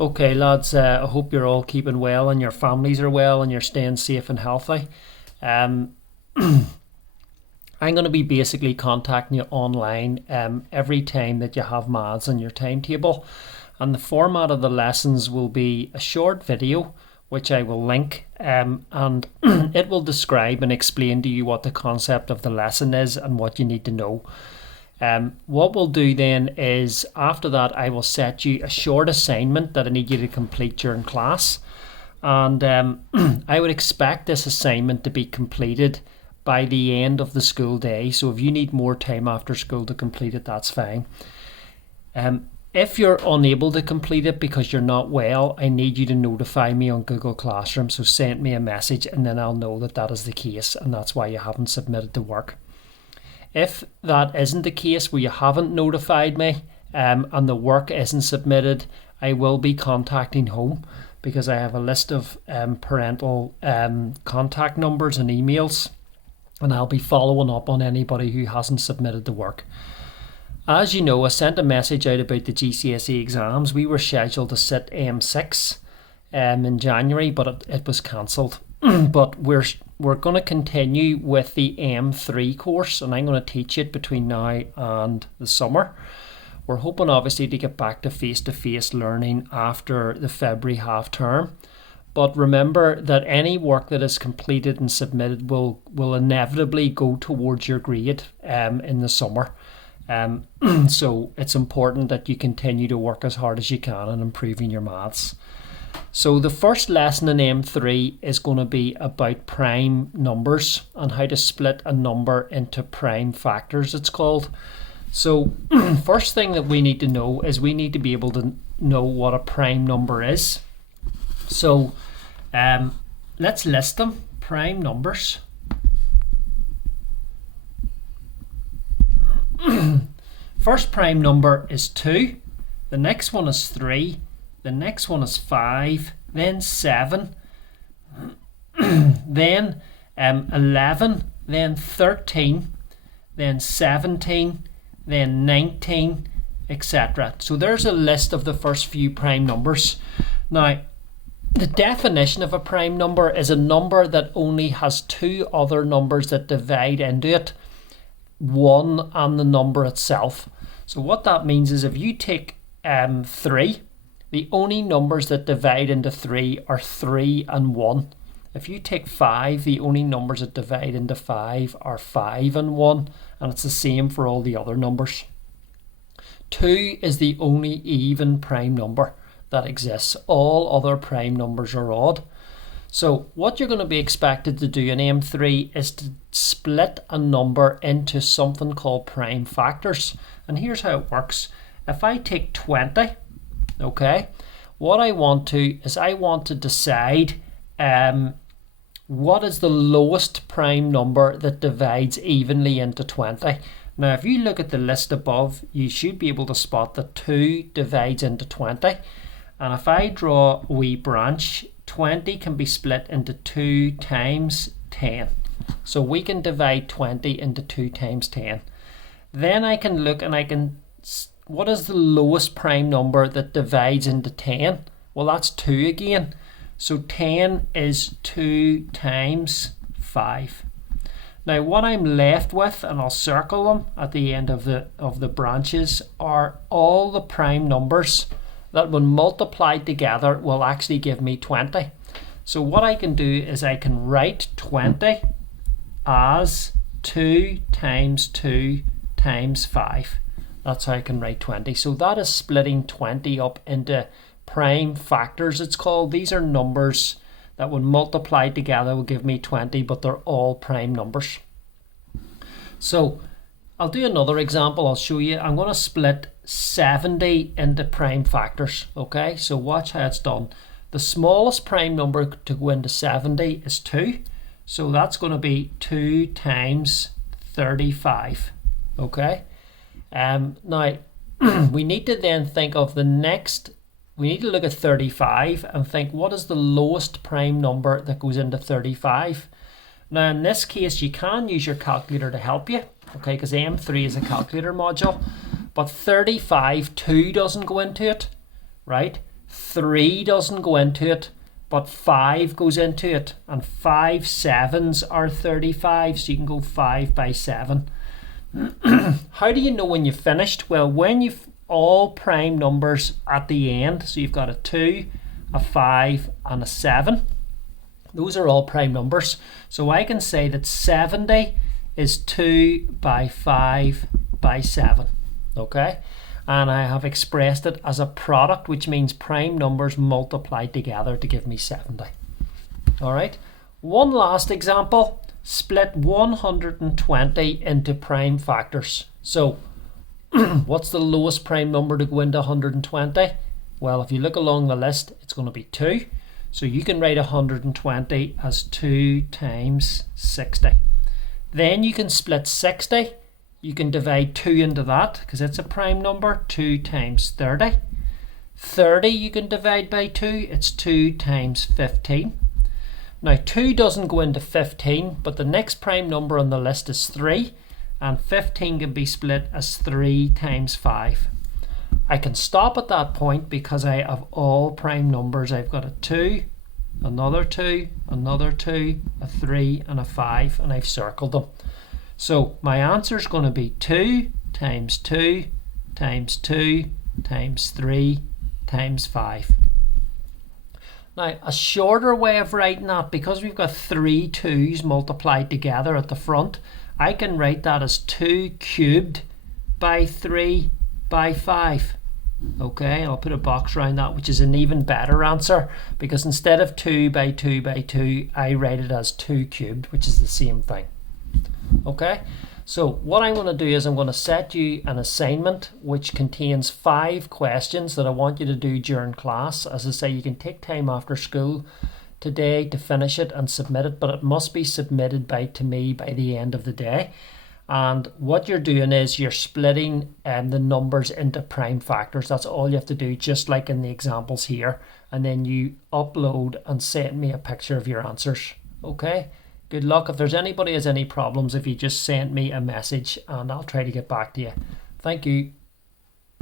Okay, lads, I hope you're all keeping well and your families are well and you're staying safe and healthy. Um, I'm going to be basically contacting you online every time that you have maths on your timetable. And the format of the lessons will be a short video, which I will link, and it will describe and explain to you what the concept of the lesson is and what you need to know. What we'll do then is after that I will set you a short assignment that I need you to complete during class, and I would expect this assignment to be completed by the end of the school day. So if you need more time after school to complete it, that's fine. If you're unable to complete it because you're not well, I need you to notify me on Google Classroom. So send me a message and then I'll know that that is the case and that's why you haven't submitted the work. If that isn't the case, where you haven't notified me and the work isn't submitted, I will be contacting home because I have a list of parental contact numbers and emails, and I'll be following up on anybody who hasn't submitted the work. As you know, I sent a message out about the GCSE exams. We were scheduled to sit M6 in January, but it was cancelled. But we're going to continue with the M3 course, and I'm going to teach it between now and the summer. We're hoping obviously to get back to face-to-face learning after the February half term. But remember that any work that is completed and submitted will inevitably go towards your grade in the summer. So it's important that you continue to work as hard as you can on improving your maths. So the first lesson in M3 is going to be about prime numbers and how to split a number into prime factors, it's called. So first thing that we need to know is we need to be able to know what a prime number is. So let's list them. Prime numbers. First prime number is 2. The next one is 3. The next one is 5, then 7, then 11, then 13, then 17, then 19, etc. So there's a list of the first few prime numbers. Now, the definition of a prime number is a number that only has two other numbers that divide into it, 1 and the number itself. So what that means is if you take 3, the only numbers that divide into 3 are 3 and 1. If you take 5, the only numbers that divide into 5 are 5 and 1, and it's the same for all the other numbers. 2 is the only even prime number that exists. All other prime numbers are odd. So what you're going to be expected to do in M3 is to split a number into something called prime factors. And here's how it works. If I take 20, okay, what I want to decide what is the lowest prime number that divides evenly into 20. Now if you look at the list above, you should be able to spot that 2 divides into 20, and if I draw a wee branch, 20 can be split into 2 times 10. So we can divide 20 into 2 times 10. Then I can look and what is the lowest prime number that divides into 10? Well, that's 2 again. So 10 is 2 times 5. Now what I'm left with, and I'll circle them at the end of the branches, are all the prime numbers that when multiplied together will actually give me 20. So what I can do is I can write 20 as 2 times 2 times 5. That's how I can write 20. So that is splitting 20 up into prime factors, it's called. These are numbers that when multiplied together will give me 20, but they're all prime numbers. So I'll do another example. I'll show you. I'm going to split 70 into prime factors. Okay, so watch how it's done. The smallest prime number to go into 70 is 2. So that's going to be 2 times 35. Okay. Now we need to then think of the next. We need to look at 35 and think what is the lowest prime number that goes into 35. Now in this case you can use your calculator to help you, okay, because M3 is a calculator module, but 35, 2 doesn't go into it, right? 3 doesn't go into it, but 5 goes into it, and 5 sevens are 35, so you can go 5 by 7. How do you know when you've finished? Well, when you've all prime numbers at the end, so you've got a 2, a 5 and a 7, those are all prime numbers. So I can say that 70 is 2 by 5 by 7, okay? And I have expressed it as a product, which means prime numbers multiplied together to give me 70. All right, one last example. Split 120 into prime factors. So what's the lowest prime number to go into 120? Well, if you look along the list, it's going to be 2. So you can write 120 as 2 times 60. Then you can split 60. You can divide 2 into that because it's a prime number. 2 times 30. 30 you can divide by 2. It's 2 times 15. Now 2 doesn't go into 15, but the next prime number on the list is 3, and 15 can be split as 3 times 5. I can stop at that point because I have all prime numbers. I've got a 2, another 2, another 2, a 3 and a 5, and I've circled them. So my answer is going to be 2 times 2 times 2 times 3 times 5. Now, a shorter way of writing that, because we've got 3 2's multiplied together at the front, I can write that as 2 cubed by 3 by 5. Okay, I'll put a box around that, which is an even better answer, because instead of 2 by 2 by 2, I write it as 2 cubed, which is the same thing. Okay, so what I'm going to do is I'm going to set you an assignment which contains 5 questions that I want you to do during class. As I say, you can take time after school today to finish it and submit it, but it must be submitted to me by the end of the day. And what you're doing is you're splitting the numbers into prime factors. That's all you have to do, just like in the examples here. And then you upload and send me a picture of your answers. Okay? Good luck. If there's anybody has any problems, if you just send me a message and I'll try to get back to you. Thank you.